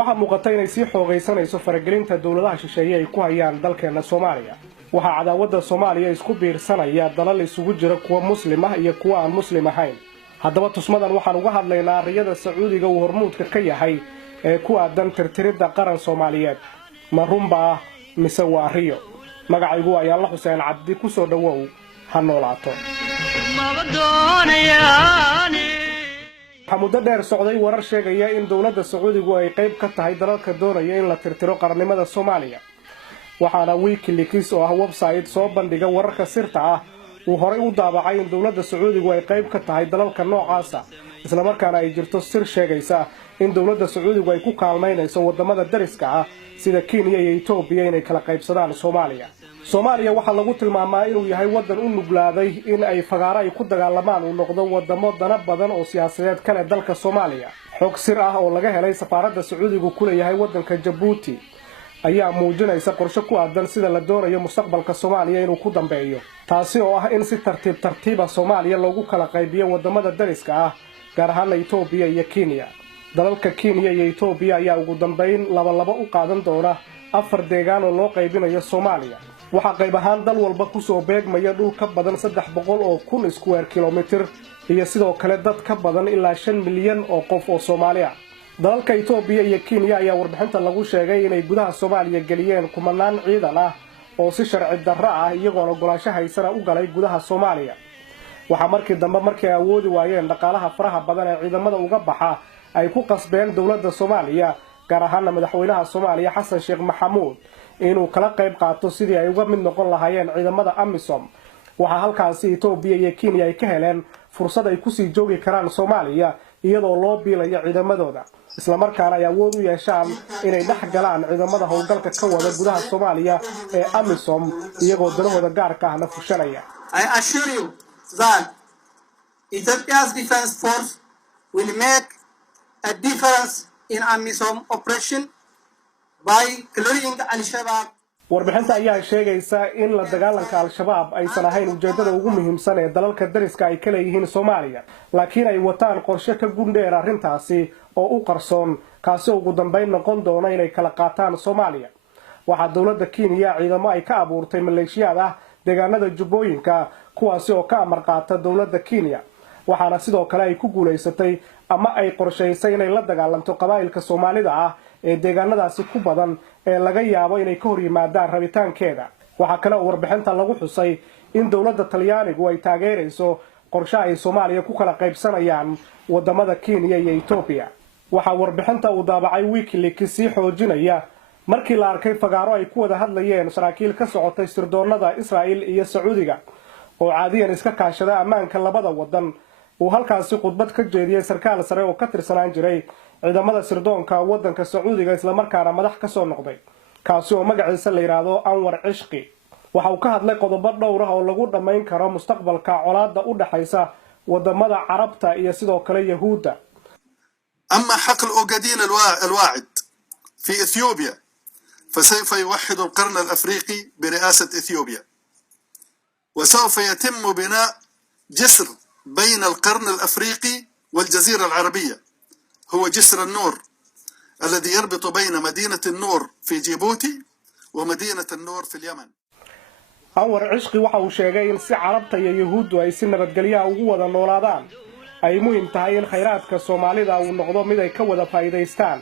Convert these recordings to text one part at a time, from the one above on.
waxa muuqata inay sii xoogaysanayso faragelinta dawladaha shisheeye ay ku hayaan dalkeena Soomaaliya. waxa cadaawada Soomaaliya isku biirsanaya dalal isugu jira kuwa muslim ah iyo kuwa aan muslim ahayn. haddaba tusmadan waxaan uga hadlaynaa riyada Sacuudiga uu hormuudka ka yahay ee ku aadan tirtiridda qaran Soomaaliyeed. ma runba mise waa riyo? magacaygu ayaa la Xuseen Cabdi ku soo dhawow ha noolaato. muddo dheer socday warar sheegaya in dawladda Sacuudigu ay qayb ka tahay dalalka doonaya in la tirtiro qarannimada Soomaaliya. waxaana WikiLeaks oo ah website soo bandhiga wararka sirta ah uu horay u daabacay in dawladda Sacuudigu ay qayb ka tahay dalalka noocaas ah, isla markaana ay jirto sir sheegaysa in dawladda Sacuudigu ay ku kaalmaynayso wadamada dariska ah sida Kenya iyo Ethiopia inay kala qaybsadaan Soomaaliya. Soomaaliya waxa lagu tilmaamaa inuu yahay wadan u nuglaaday in ay fagaaro ay ku dagaalamaan uu noqdo wadamo dana badan oo siyaasadeed kale dalka Soomaaliya. xog sir ah oo laga helay safaaradda Sacuudigu ku leeyahay wadanka Djibouti ayaa muujinaysa qorshe ku aadan sida la doonayo mustaqbalka Soomaaliya inuu ku dambeeyo, taasi oo ah in si tartiib Soomaaliya loogu kala qaybiyo wadamada dariska ah gaar ahaan Ethiopia iyo Kenya. dalalka Kenya iyo Ethiopia ayaa ugu dambeyn laba u qaadan doona 4 deegaan oo loo qaybinayo Soomaaliya. waxa qayb ahaan dal walba ku soo beegmaya dhul ka badan 300,000 square kilometer iyo sidoo kale dad ka badan ilaa 5 milyan oo qof oo Soomaali ah. dalalka Ethiopia iyo Kenya ayaa warbixinta lagu sheegay inay gudaha Soomaaliya galiyeen kumanaan ciidan ah oo si sharci darro ah iyagoo ogolaansho haysana u galay gudaha Soomaaliya. waxa markii dambe markay awoodi waayeen dhaqaalaha faraha badan ee ciidamada uga baxa ay ku qasbeen dawladda Soomaaliya gaar ahaan madaxweynaha Soomaaliya Xasan Sheekh Maxamuud inuu kala qayb qaato sidii ay uga mid noqon lahaayeen ciidamada AMISOM. waxa halkaasi Ethiopia iyo Kenya ay ka heleen fursad ay ku sii joogi karaan Soomaaliya iyadoo loo biilayo ciidamadooda, isla markaana ay awood u yeeshaan inay dhex galaan ciidamada howlgalka ka wada gudaha Soomaaliya ee AMISOM iyagoo dalahooda gaarka ahna fushanaya. I assure you that Ethiopia's defense force will make a difference in AMISOM operation by clearing Al-Shabaab. warbixinta ayaa sheegaysa in la dagaalanka Al-Shabaab aysan ahayn ujeedada ugu muhiimsan ee dalalka dariska ay ka leeyihiin Soomaaliya, laakiin ay wataan qorshe ka gundheer arrintaasi oo u qarsoon kaasi ugu dambeyn noqon doona inay kala qaataan Soomaaliya. waxa dawladda Kenya ciidamo ay ka abuurtay maleeshiyad ah deegaanada Jubbooyinka kuwaasi oo ka amar qaata dawladda Kenya. waxaana sidoo kale ay ku guuleysatay ama ay qorshaysay inay la dagaalanto qabaa'ilka Soomaalida ah ee deegaanadaasi ku badan ee laga yaabo inay ka hor yimaadaan rabitaankeeda. waxa kale oo warbixinta lagu xusay in dawladda Talyaanigu ay taageerayso qorshe ay Soomaaliya ku kala qaybsanayaan wadamada Kenya iyo Ethiopia. waxa warbixinta uu daabacay WikiLeaks sii xoojinaya markii la arkay fagaaro ay ku wada hadlayeen saraakiil ka socotay sirdoonada Israa'iil iyo Sacuudiga oo caadiyan iska kaashada ammaanka labada wadan. uu halkaasi khudbad ka jeediyay sarkaal sare oo ka tirsanaan jiray ciidamada sirdoonka wadanka Sacuudiga isla markaana madax ka soo noqday, kaasi oo magaciisa la yiraahdo Anwar Ishqi. waxa uu ka hadlay qodobo dhowr ah oo lagu dhameyn karo mustaqbalka colaadda u dhaxaysa wadamada Carabta iyo sidoo kale Yahuudda. أما حقل أوغادين الواعد في إثيوبيا فسوف يوحد القرن الأفريقي برئاسة إثيوبيا، وسوف يتم بناء جسر بين القرن الأفريقي والجزيرة العربية، هو جسر النور الذي يربط بين مدينة النور في جيبوتي ومدينة النور في اليمن. أنور عشقي waxa uu sheegay in si Carabta iyo Yahuuddu ay si nabadgelyo ugu wada noolaadaan ay muhiim tahay in khayraadka Soomaalida uu noqdo mid ay ka wada faa'iideystaan,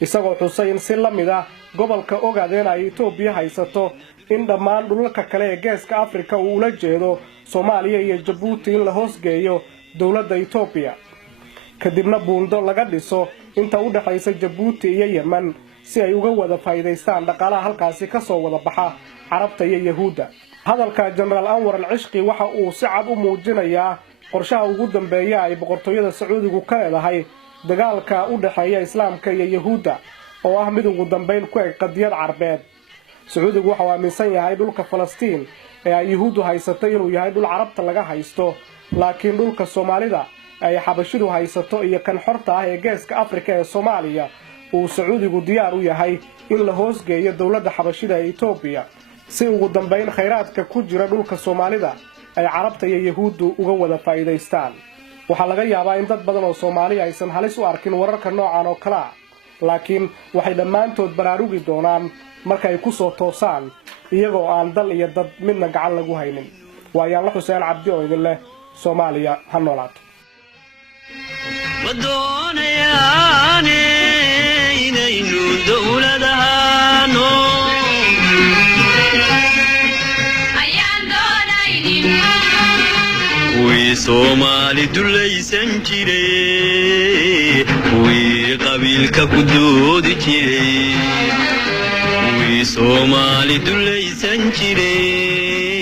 isagoo xusay in si la mid ah gobolka Ogaadeen ay Ethiopia haysato in dhammaan dhulalka kale ee Geeska Afrika uu ula jeedo Soomaaliya iyo Djibouti in la hoosgeeyo dawladda Ethiopia, kadibna buundo laga dhiso inta u dhaxaysa Djibouti iyo Yemen si ay uga wada faa'iideystaan dhaqaalaha halkaasi ka soo wada baxa Carabta iyo Yahuudda. hadalka General Anwar al-Ishqi waxa uu si cad u muujinayaa qorshaha ugu dambeeya ay boqortooyada Sacuudigu ka leedahay dagaalka u dhaxeeya Islaamka iyo Yahuudda oo ah mid ugu dambeyn ku eg qadiyad Carbeed. Sacuudigu waxa uu aaminsan yahay dhulka Falastiin ee ay Yahuuddu haysatay inuu yahay dhul Carabta laga haysto, laakiin dhulka Soomaalida ay Xabashidu haysato iyo kan xorta ah ee Geeska Afrika ee Soomaaliya uu Sacuudigu diyaar u yahay in la hoosgeeyo dawladda Xabashida ee Ethiopia si ugu dambeyn khayraadka ku jira dhulka Soomaalida ay Carabta iyo Yahuuddu uga wada faa'iideystaan. waxa laga yaabaa in dad badan oo Soomaali aysan halis u arkin wararka noocan oo kala laakiin waxay dhammaantood baraarugi doonaan markay ku soo toosaan iyagoo aan dal iyo dad midna gacan lagu haynin waayaanla xuseen cabdi oo idin leh Soomaaliya ha noolaato wadoonayaane inaynu dowladahano ayaan doonaynin kuwii Soomaali dulaysan jiray kuwii qabiilka ku doodi jiray kuwii Soomaali dulaysan jiray